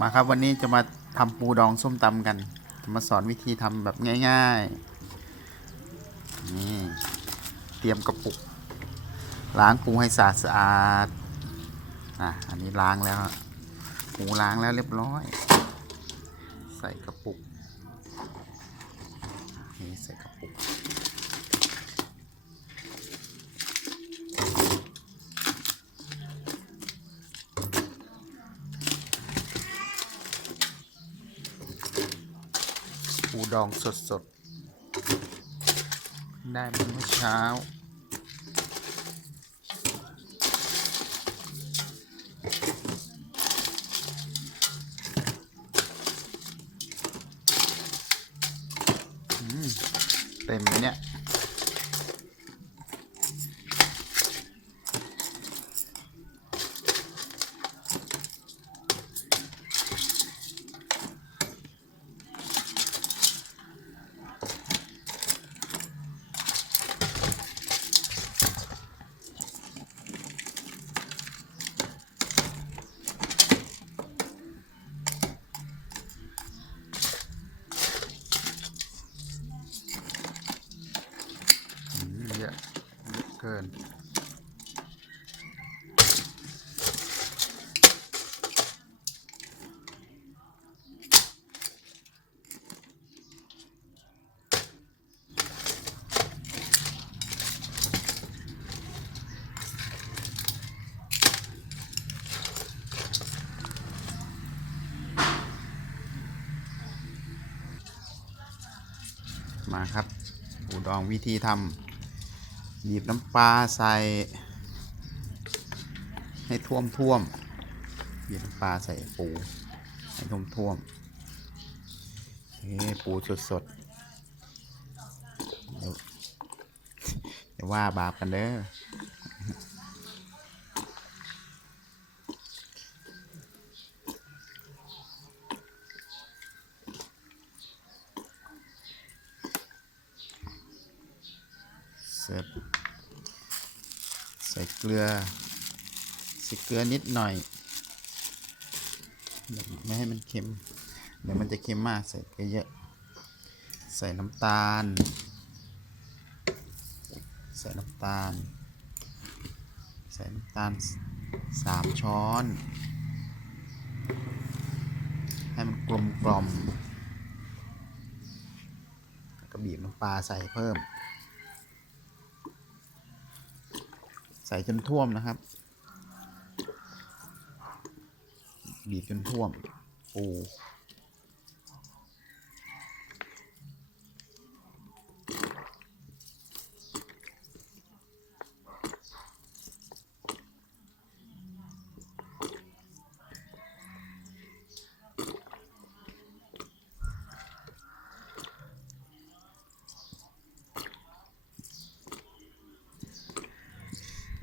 มาครับวันนี้จะมาทำปูดองส้มตำกัน จะมาสอนวิธีทำแบบง่ายๆ นี่ เตรียมกระปุก ล้างปูให้สะอาดสะอาด อะ อันนี้ล้างแล้ว ปูล้างแล้วเรียบร้อย ใส่กระปุก นี่ใส่กระปุก ปูดองสดๆ ได้มาเมื่อเช้าอืมเต็มเลยเนี่ย อืมเยอะ เกินมาครับ ปูดองวิธีทำ บีบน้ำปลาใส่ ให้ท่วมท่วมบีบน้ำปลาใส่ปู ให้ท่วมท่วมเฮ้ปูสดสดๆเดี๋ยวเดี๋ยวว่าบาปกันเด้อเสร็จ ใส่เกลือใส่เกลือนิดหน่อยไม่ให้มันเค็ม เดี๋ยวมันจะเค็มมากใส่เกลือเยอะ ใส่น้ำตาล ใส่น้ำตาล ใส่น้ำตาลสามช้อน ให้มันกลมกล่อมก็บีบน้ำปลาใส่เพิ่ม ใส่จนท่วมนะครับ บีบจนท่วมปู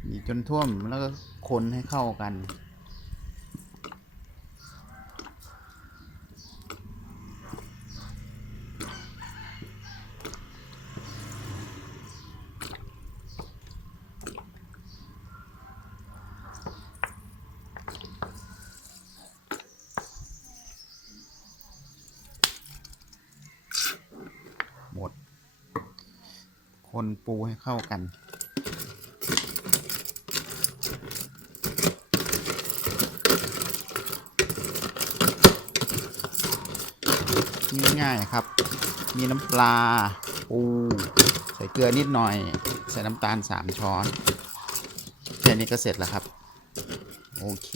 บีบจนท่วมแล้วก็คนให้เข้ากันหมด คนปูให้เข้ากัน ง่ายๆครับ มีน้ำปลาปูใส่เกลือนิดหน่อย ใส่น้ำตาลสามช้อน แค่นี้ก็เสร็จแล้วครับ โอเค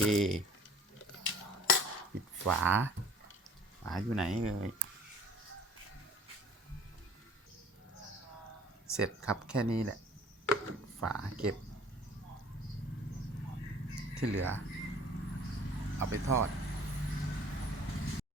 ปิดฝา ฝาอยู่ไหนเอ่ยเสร็จครับแค่นี้แหละ ฝาเก็บ ที่เหลือ เอาไปทอด